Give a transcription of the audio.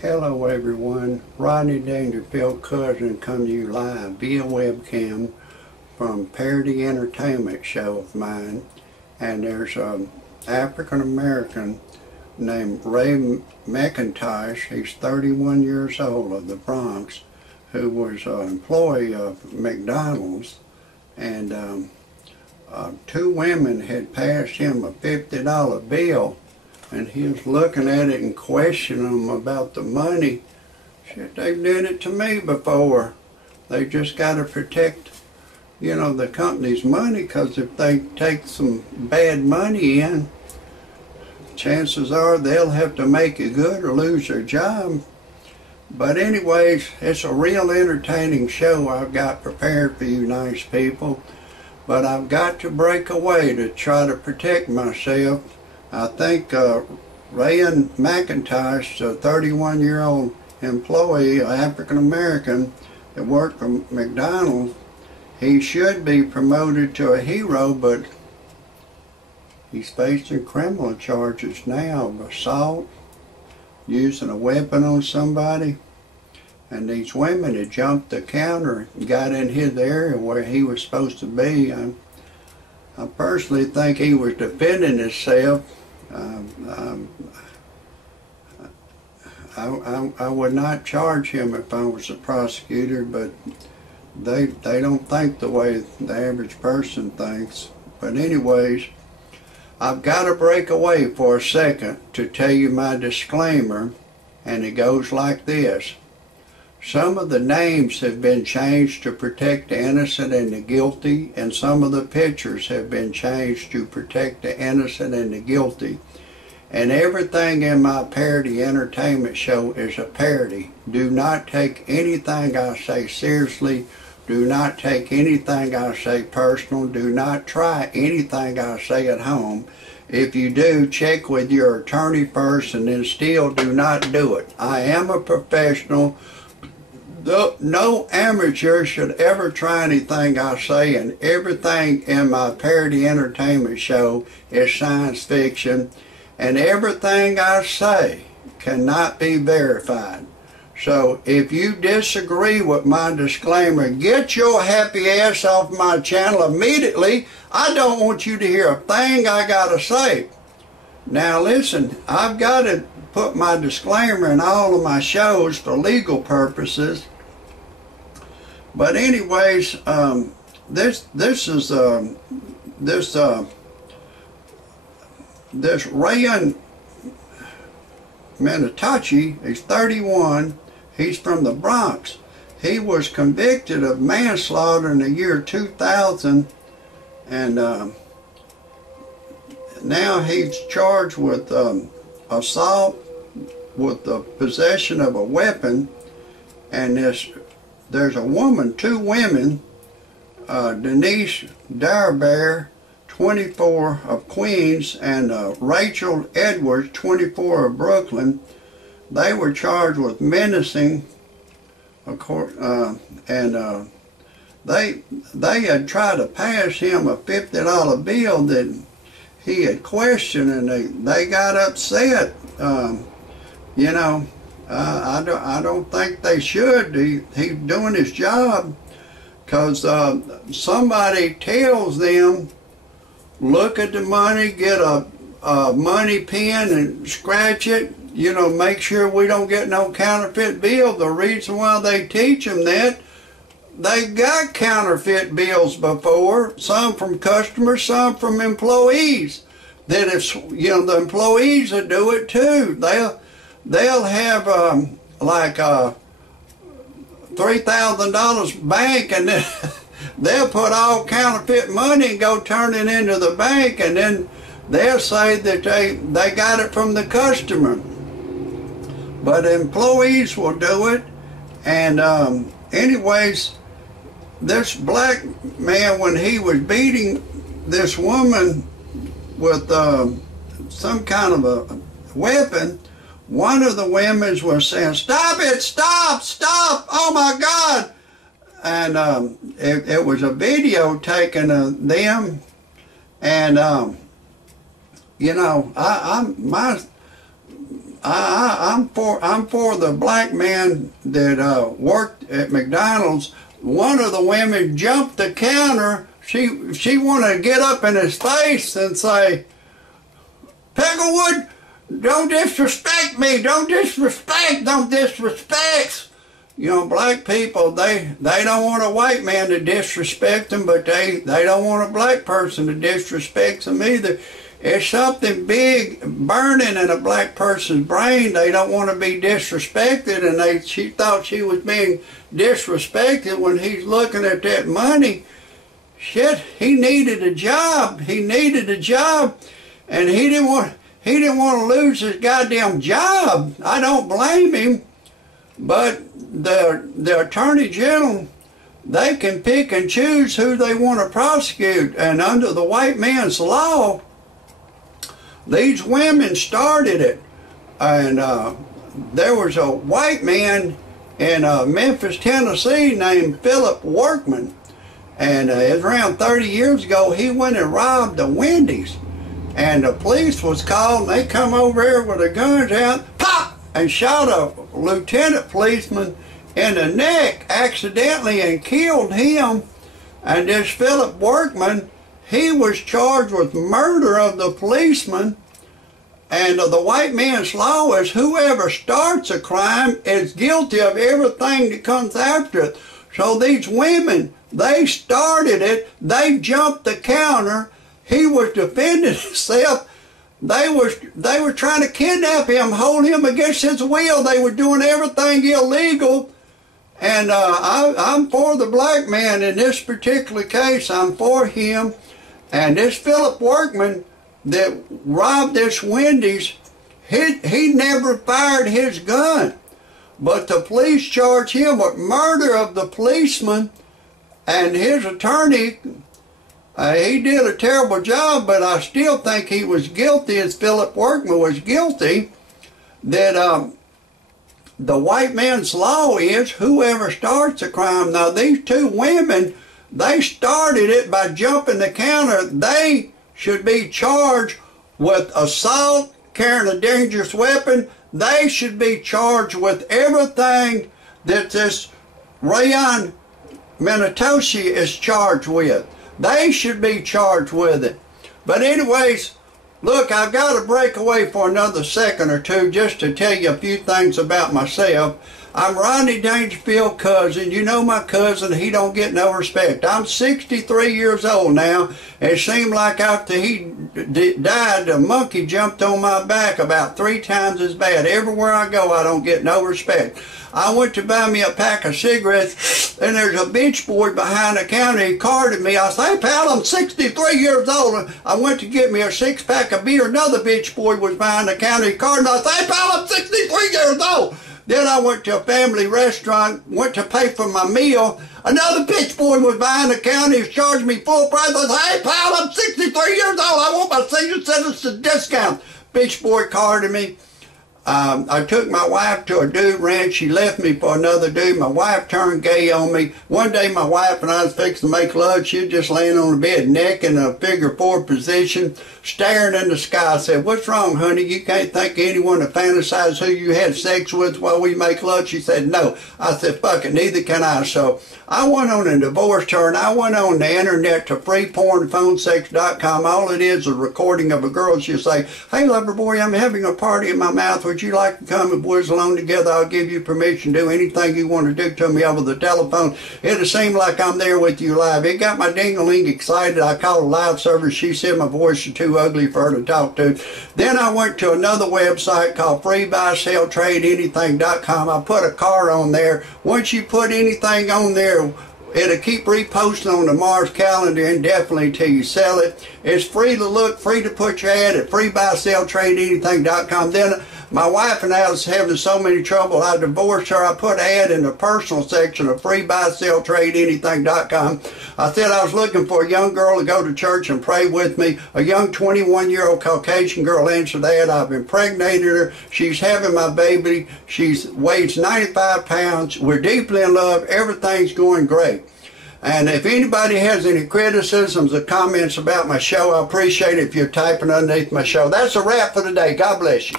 Hello everyone, Rodney Dangerfield cousin come to you live via webcam from Parody Entertainment show of mine, and there's an African American named McIntosh. He's 31 years old, of the Bronx, who was an employee of McDonald's, and two women had passed him a $50 bill, and he was looking at it and questioning them about the money. Shit, they did it to me before. They just got to protect, you know, the company's money, because if they take some bad money in, chances are they'll have to make it good or lose their job. But anyways, it's a real entertaining show I've got prepared for you nice people. But I've got to break away to try to protect myself. I think Rayon McIntosh, a 31-year-old employee, African-American, that worked for McDonald's, he should be promoted to a hero, but he's facing criminal charges now of assault, using a weapon on somebody. And these women had jumped the counter and got in his area where he was supposed to be. I personally think he was defending himself. I would not charge him if I was a prosecutor, but they don't think the way the average person thinks. But anyways, I've got to break away for a second to tell you my disclaimer, and it goes like this. Some of the names have been changed to protect the innocent and the guilty, and some of the pictures have been changed to protect the innocent and the guilty. And everything in my parody entertainment show is a parody. Do not take anything I say seriously. Do not take anything I say personal. Do not try anything I say at home. If you do, check with your attorney first, and then still do not do it. I am a professional. No amateur should ever try anything I say, and everything in my parody entertainment show is science fiction, and everything I say cannot be verified. So if you disagree with my disclaimer, get your happy ass off my channel immediately. I don't want you to hear a thing I gotta say. Now listen, I've got to put my disclaimer in all of my shows for legal purposes. But anyways, this rayon McIntosh, he's 31. He's from the Bronx. He was convicted of manslaughter in the year 2000, and now he's charged with assault with the possession of a weapon. And there's a woman, two women, Denise, darbeau, 24, of Queens, and Rachel Edwards, 24, of Brooklyn. They were charged with menacing, of course, and they had tried to pass him a $50 bill that he had questioned, and they got upset. You know, I don't think they should. He's doing his job, because somebody tells them, look at the money, get a money pen and scratch it, you know, make sure we don't get no counterfeit bill. The reason why they teach them that, they got counterfeit bills before, some from customers, some from employees. That if, you know, the employees will do it too. They'll have like $3,000 bank, and then they'll put all counterfeit money and go turn it into the bank, and then they'll say that they got it from the customer. But employees will do it. And anyways, this black man, when he was beating this woman with some kind of a weapon, one of the women was saying, "Stop it, stop, stop, oh my God." And it was a video taken of them, and you know, I'm for the black man that worked at McDonald's. One of the women jumped the counter. She wanted to get up in his face and say, "Pecklewood, don't disrespect me. Don't disrespect." You know, black people, they don't want a white man to disrespect them, but they don't want a black person to disrespect them either. It's something big burning in a black person's brain. They don't want to be disrespected, and she thought she was being disrespected when he's looking at that money. Shit, he needed a job. He needed a job, and he didn't want to lose his goddamn job. I don't blame him, but the attorney general, they can pick and choose who they want to prosecute, and under the white man's law, these women started it. And there was a white man in Memphis, Tennessee named Philip Workman, and it was around 30 years ago. He went and robbed a Wendy's, and the police was called, and they come over here with their guns out, pop, and shot a lieutenant policeman in the neck accidentally and killed him. And this Philip Workman, he was charged with murder of the policeman, and the white man's law is whoever starts a crime is guilty of everything that comes after it. So these women, they started it, they jumped the counter, he was defending himself, they were trying to kidnap him, hold him against his will, they were doing everything illegal. And I'm for the black man in this particular case. I'm for him. And this Philip Workman that robbed this Wendy's, he never fired his gun. But the police charged him with murder of the policeman, and his attorney, he did a terrible job, but I still think he was guilty, as Philip Workman was guilty, that the white man's law is whoever starts a crime. Now these two women, they started it by jumping the counter. They should be charged with assault, carrying a dangerous weapon. They should be charged with everything that this rayon McIntosh is charged with. They should be charged with it. But anyways, look, I've got to break away for another second or two just to tell you a few things about myself. I'm Rodney Dangerfield cousin. You know my cousin, he don't get no respect. I'm 63 years old now. It seemed like after he died, the monkey jumped on my back about 3 times as bad. Everywhere I go, I don't get no respect. I went to buy me a pack of cigarettes, and there's a bitch boy behind the counter. He carded me. I said, "Hey, pal, I'm 63 years old. I went to get me a 6-pack of beer. Another bitch boy was behind the counter. He carded me. I said, "Hey, pal, I'm 63 years old. Then I went to a family restaurant, went to pay for my meal. Another bitch boy was behind the counter. He charged me full price. I said, "Hey, pal, I'm 63 years old. I want my senior citizen discount." Bitch boy carded me. I took my wife to a dude ranch. She left me for another dude. My wife turned gay on me. One day my wife and I was fixing to make love. She was just laying on the bed, neck in a figure 4 position, staring in the sky. I said, "What's wrong, honey? You can't think of anyone to fantasize who you had sex with while we make love?" She said, "No." I said, "Fuck it, neither can I." So I went on and divorced her, and I went on the internet to freepornphonesex.com. All it is a recording of a girl. She'll say, "Hey, lover boy, I'm having a party in my mouth. Would you like to come and boys alone together? I'll give you permission to do anything you want to do to me over the telephone. It'll seem like I'm there with you live." It got my ding-a-ling excited. I called a live service. She said my voice is too ugly for her to talk to. Then I went to another website called freebuyseltradeanything.com. I put a card on there. Once you put anything on there, it'll keep reposting on the Mars calendar indefinitely till you sell it. It's free to look, free to put your ad at freebuyseltradeanything.com. Then my wife and I was having so many trouble, I divorced her. I put an ad in the personal section of freebuyseltradeanything.com. I said I was looking for a young girl to go to church and pray with me. A young 21-year-old Caucasian girl answered that. I've impregnated her. She's having my baby. She weighs 95 pounds. We're deeply in love. Everything's going great. And if anybody has any criticisms or comments about my show, I appreciate it if you're typing underneath my show. That's a wrap for today. God bless you.